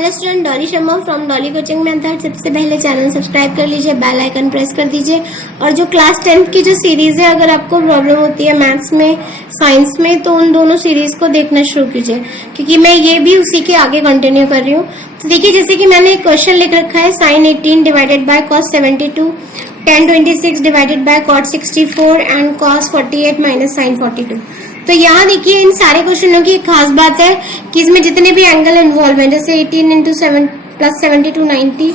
Hello student, Dolly Sharma from Dolly coaching method. सबसे पहले channel subscribe कर लीजिए, बेल आइकन प्रेस कर दीजिए। और जो क्लास 10th की जो सीरीज है, अगर आपको प्रॉब्लम होती है मैथ्स में, साइंस में, तो उन दोनों सीरीज को देखना शुरू कीजिए, क्योंकि मैं ये भी उसी के आगे कंटिन्यू कर रही हूँ। तो देखिए, जैसे कि मैंने एक क्वेश्चन लिख रखा है, sine 18 divided by cos 72, tan 26 divided by cot 64 and cos 48 minus sine 42। तो यहाँ देखिए, इन सारे क्वेश्चनों की एक खास बात है कि इसमें जितने भी एंगल इन्वॉल्व हैं, जैसे 18 इंटू 7 प्लस 72 90,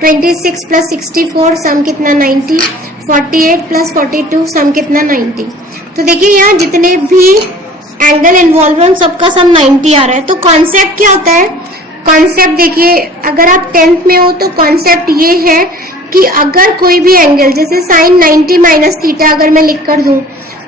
26 प्लस 64 सम कितना 90, 48 प्लस 42 सम कितना 90। तो देखिए, यहाँ जितने भी एंगल इन्वॉल्व हैं सबका सम 90 आ रहा है। तो कॉन्सेप्ट क्या होता है? कॉन्सेप्ट देखिए, अगर आप 10th में हो तो कॉन्सेप्ट ये है कि अगर कोई भी एंगल, जैसे साइन 90 माइनस थीटा अगर मैं लिख कर दूं,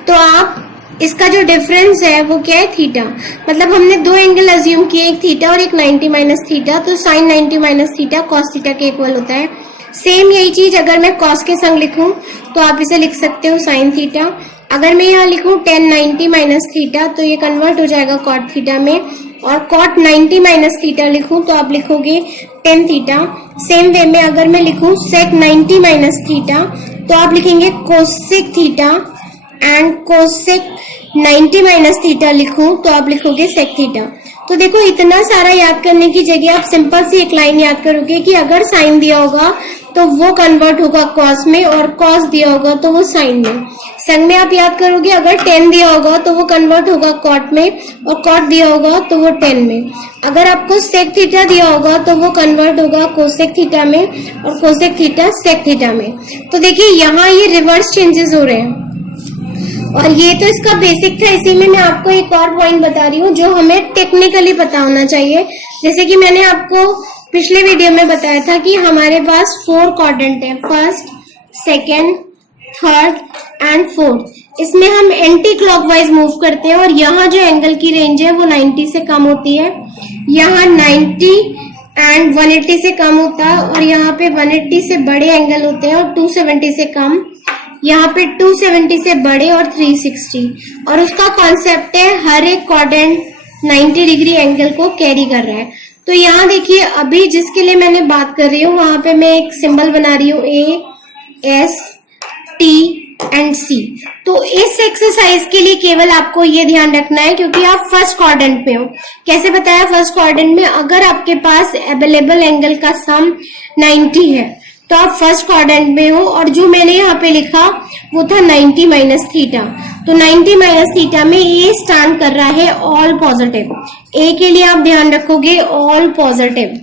तो आप इसका जो डिफरेंस है वो क्या है? थीटा। मतलब हमने दो एंगल अज्यूम किए, एक थीटा और एक 90 माइनस थीटा। तो sine 90 minus theta cos theta के इक्वल होता है। सेम यही चीज अगर मैं कॉस के संग लिखूं तो आप इसे लिख सकते हो साइन थीटा। अगर मैं यहाँ लिखूं tan 90 माइनस थीटा तो ये कन्वर्ट हो जाएगा कॉट थीटा में, और कॉट 90 माइनस थीटा लिखूं तो आप लिखोगे tan थीटा। सेम वे में अगर मैं लिखूं सेक 90 माइनस थीटा तो आप लिखेंगे cosec theta, and cosec 90 minus theta लिखूं तो आप लिखोगे सेक थीटा। तो देखो, इतना सारा याद करने की जगह आप सिंपल सी एक लाइन याद करोगे कि अगर साइन दिया होगा तो वो कन्वर्ट होगा कॉस में, और कॉस दिया होगा तो वो साइन में। संग में आप याद करोगे, अगर tan दिया होगा तो वो कन्वर्ट होगा कॉट में, और कॉट दिया होगा तो वो tan में। अगर आपको सेक थीटा दिया होगा तो वो कन्वर्ट होगा कोसेक थीटा में, और कोसेक थीटा सेक थीटा में। तो देखिए, यहाँ ये रिवर्स चेंजेस हो रहे हैं, और ये तो इसका बेसिक था। इसी में मैं आपको एक और पॉइंट बता रही हूँ जो हमें टेक्निकली पता होना चाहिए। जैसे कि मैंने आपको पिछले वीडियो में बताया था कि हमारे पास 4 क्वाड्रेंट है, first, second, third and fourth. इसमें हम एंटी क्लॉकवाइज मूव करते हैं, और यहाँ जो एंगल की रेंज है वो 90 से कम होती है। यहाँ 90 एंड 180 से कम होता है, और यहाँ पे 180 से बड़े एंगल होते हैं और 270 से कम। यहाँ पे 270 से बड़े और 360। और उसका कॉन्सेप्ट है हर एक क्वाड्रेंट 90 डिग्री एंगल को कैरी कर रहा है। तो यहाँ देखिए, अभी जिसके लिए मैंने बात कर रही हूँ वहां पे मैं एक सिंबल बना रही हूँ, A, S, T and C। तो इस एक्सरसाइज के लिए केवल आपको ये ध्यान रखना है, क्योंकि आप फर्स्ट क्वाड्रेंट में हो। कैसे बताया? फर्स्ट क्वाड्रेंट में अगर आपके पास अवेलेबल एंगल का सम 90 है तो आप फर्स्ट क्वाड्रेंट में हो, और जो मैंने यहाँ पे लिखा वो था 90 माइनस थीटा। तो 90 माइनस थीटा में ये स्टैंड कर रहा है ऑल पॉजिटिव। ए के लिए आप ध्यान रखोगे ऑल पॉजिटिव,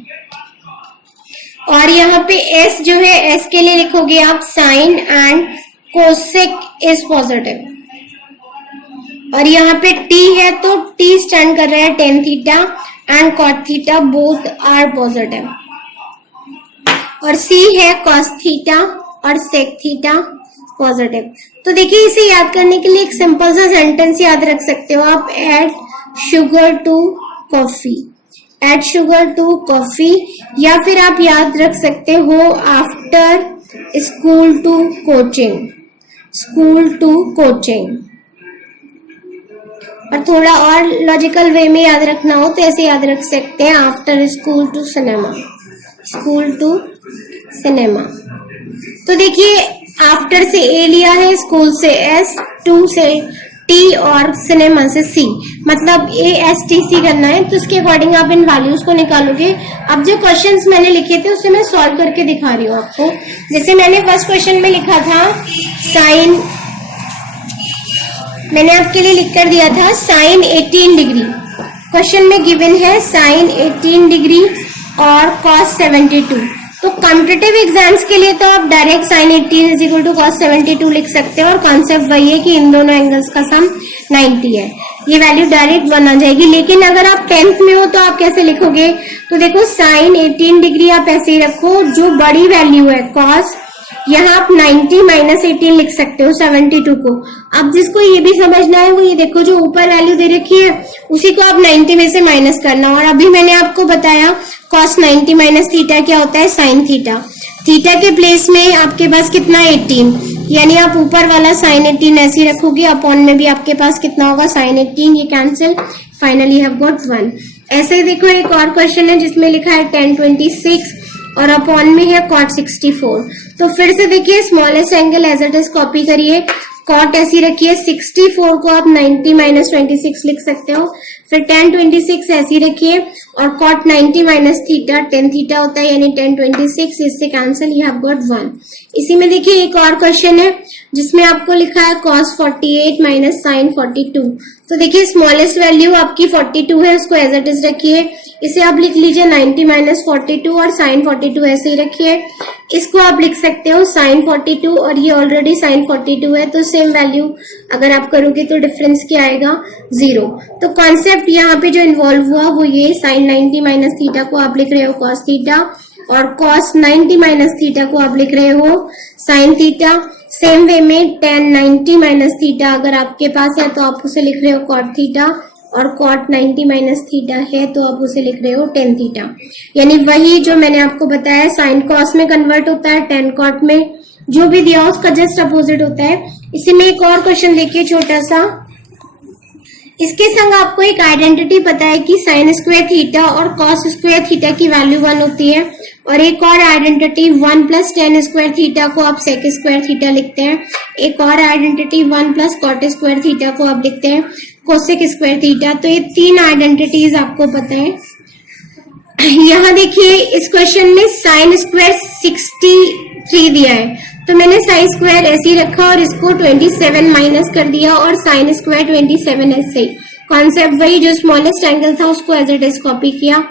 और यहाँ पे एस जो है, एस के लिए लिखोगे आप sine and cosec is positive. और यहाँ पे टी है तो टी स्टैंड कर रहा है tan theta and cot theta, both are positive. और C है cos थीटा और sec थीटा पॉजिटिव। तो देखिए, इसे याद करने के लिए एक सिंपल सा सेंटेंस याद रख सकते हो आप, add sugar to coffee, add sugar to coffee. या फिर आप याद रख सकते हो after school to coaching, school to coaching. और थोड़ा और लॉजिकल वे में याद रखना हो तो ऐसे याद रख सकते हैं, after school to cinema, school to cinema. तो देखिए, आफ्टर से ए लिया है, स्कूल से एस, टू से टी और सिनेमा से सी। मतलब ASTC करना है, तो उसके अकॉर्डिंग आप इन वैल्यूज को निकालोगे। अब जो क्वेश्चंस मैंने लिखे थे उसे मैं सॉल्व करके दिखा रही हूँ आपको। जैसे मैंने फर्स्ट क्वेश्चन में लिखा था साइन, मैंने आपके लिए लिख कर दिया था साइन 18 डिग्री। क्वेश्चन में गिवन है साइन 18 डिग्री और कॉस 72। तो कॉम्पिटिटिव एग्जाम्स के लिए तो आप direct sine 18 is equal to cos 72 लिख सकते हो, और कॉन्सेप्ट वही है कि इन दोनों एंगल्स का सम 90 है। ये वैल्यू डायरेक्ट बना जाएगी। लेकिन अगर आप 10th में हो तो आप कैसे लिखोगे? तो देखो, साइन 18 डिग्री आप ऐसे ही रखो, जो बड़ी वैल्यू है कॉस, यहाँ आप 90 माइनस 18 लिख सकते हो 72 को। अब जिसको ये भी समझना है वो ये देखो, जो ऊपर वैल्यू दे रखी है उसी को आप 90 में से माइनस करना। और अभी मैंने आपको बताया cos 90 माइनस थीटा क्या होता है? Sine theta. थीटा के प्लेस में आपके पास कितना 18, यानी आप ऊपर वाला साइन 18 ऐसे ही रखोगे, अपॉन में भी आपके पास कितना होगा? साइन 18। ये कैंसिल, फाइनली हैव गॉट 1। ऐसे देखो एक और क्वेश्चन है जिसमें लिखा है tan 26 और अपॉन में है cot 64। तो फिर से देखिए smallest angle as it is copy करिए, cot ऐसी रखिए, 64 को आप 90 माइनस 26 लिख सकते हो, फिर tan 26 ऐसी रखिए और cot 90 minus theta tan theta होता है यानी tan 26, इससे कैंसिल, यू हैव गॉट 1। इसी में देखिए एक और क्वेश्चन है जिसमें आपको लिखा है cos 48 माइनस sin 42। तो देखिए स्मॉलेस्ट वैल्यू आपकी 42 है, उसको एज इट इज रखिए, इसे आप लिख लीजिए 90 माइनस 42 और sin 42 ऐसे ही रखिए। इसको आप लिख सकते हो sin 42 और ये ऑलरेडी sin 42 है, तो सेम वैल्यू अगर आप करोगे तो डिफरेंस क्या आएगा, 0। तो कॉन्सेप्ट यहाँ पे जो इन्वॉल्व हुआ वो ये sin 90 माइनस थीटा को आप लिख रहे हो cos थीटा और cos 90 माइनस थीटा को आप लिख रहे हो sin थीटा। सेम वे में tan 90 माइनस थीटा अगर आपके पास है तो आप उसे लिख रहे हो cot थीटा और cot 90 माइनस थीटा है तो आप उसे लिख रहे हो tan थीटा। यानी वही जो मैंने आपको बताया sin cos में कन्वर्ट होता है, tan cot में जो भी दिया उसका जस्ट अपोजिट होता है। इसी में एक और क्वेश्चन देखिए छोटा सा, इसके संग आपको एक आइडेंटिटी पता है कि sin स्क्वायर थीटा और cos स्क्वायर थीटा की वैल्यू 1 होती है, और एक और identity 1 plus tan square theta को आप sec स्क्वायर थीटा लिखते हैं, एक और identity 1 plus cot square theta को आप लिखते हैं cosec स्क्वायर थीटा। तो ये 3 आइडेंटिटीज आपको पता है। यहाँ देखिए इस क्वेश्चन में sin स्क्वायर 63 दिया है, तो मैंने sin स्क्वायर ऐसे ही रखा और इसको 27 माइनस कर दिया और sin स्क्वायर 27 ऐसे ही। कॉन्सेप्ट वही, जो स्मॉलेस्ट एंगल था उसको एज इट इज कॉपी किया।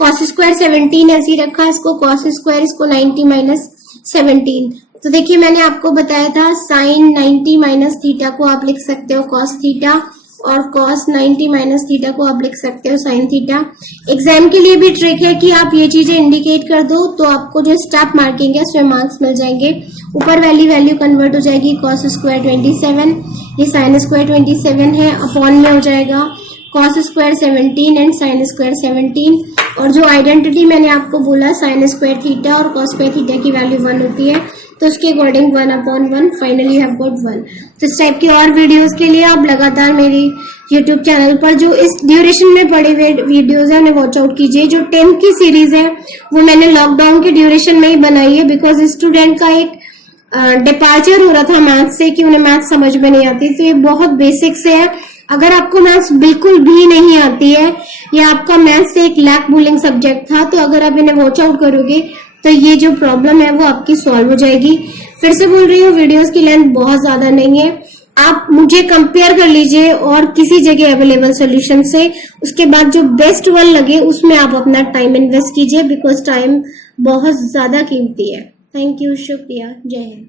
cos स्क्वायर 17 ऐसे ही रखा, इसको cos स्क्वायर, इसको 90 माइनस 17। तो देखिए मैंने आपको बताया था sin 90 माइनस थीटा को आप लिख सकते हो cos थीटा और cos 90 माइनस थीटा को आप लिख सकते हो sin थीटा। एग्जाम के लिए भी ट्रिक है कि आप ये चीजें इंडिकेट कर दो तो आपको जो स्टेप मार्किंग है उसमें मार्क्स मिल जाएंगे। ऊपर वाली वैल्यू कन्वर्ट हो जाएगी cos स्क्वायर 27, ये sin स्क्वायर 27 है, अपॉन में हो जाएगा cos square 17 and sin square 17। और जो आइडेंटिटी मैंने आपको बोला sin स्क्वायर थीटा और cos स्क्वायर थीटा की वैल्यू 1 होती है, तो उसके according 1/1 finally you have got 1। तो इस टाइप की और वीडियोस के लिए आप लगातार मेरी यूट्यूब चैनल पर जो इस ड्यूरेशन में पड़े हुए वीडियोस है उन्हें वॉच आउट कीजिए। जो 10th की सीरीज है वो मैंने लॉकडाउन के ड्यूरेशन में ही बनाई है, बिकॉज स्टूडेंट का एक डिपार्चर हो रहा था मैथ्स से कि उन्हें मैथ्स समझ में नहीं आती। तो ये बहुत बेसिक से है, अगर आपको मैथ्स बिल्कुल भी नहीं आती है या आपका मैथ्स से एक लैक बोलिंग सब्जेक्ट था, तो अगर आप इन्हें वॉच आउट करोगे तो ये जो प्रॉब्लम है वो आपकी सॉल्व हो जाएगी। फिर से बोल रही हूँ, वीडियोस की लेंथ बहुत ज्यादा नहीं है, आप मुझे कंपेयर कर लीजिए और किसी जगह अवेलेबल सॉल्यूशन से, उसके बाद जो बेस्ट वन लगे उसमें आप अपना टाइम इन्वेस्ट कीजिए, बिकॉज टाइम बहुत ज्यादा कीमती है। थैंक यू, शुक्रिया, जय हिंद।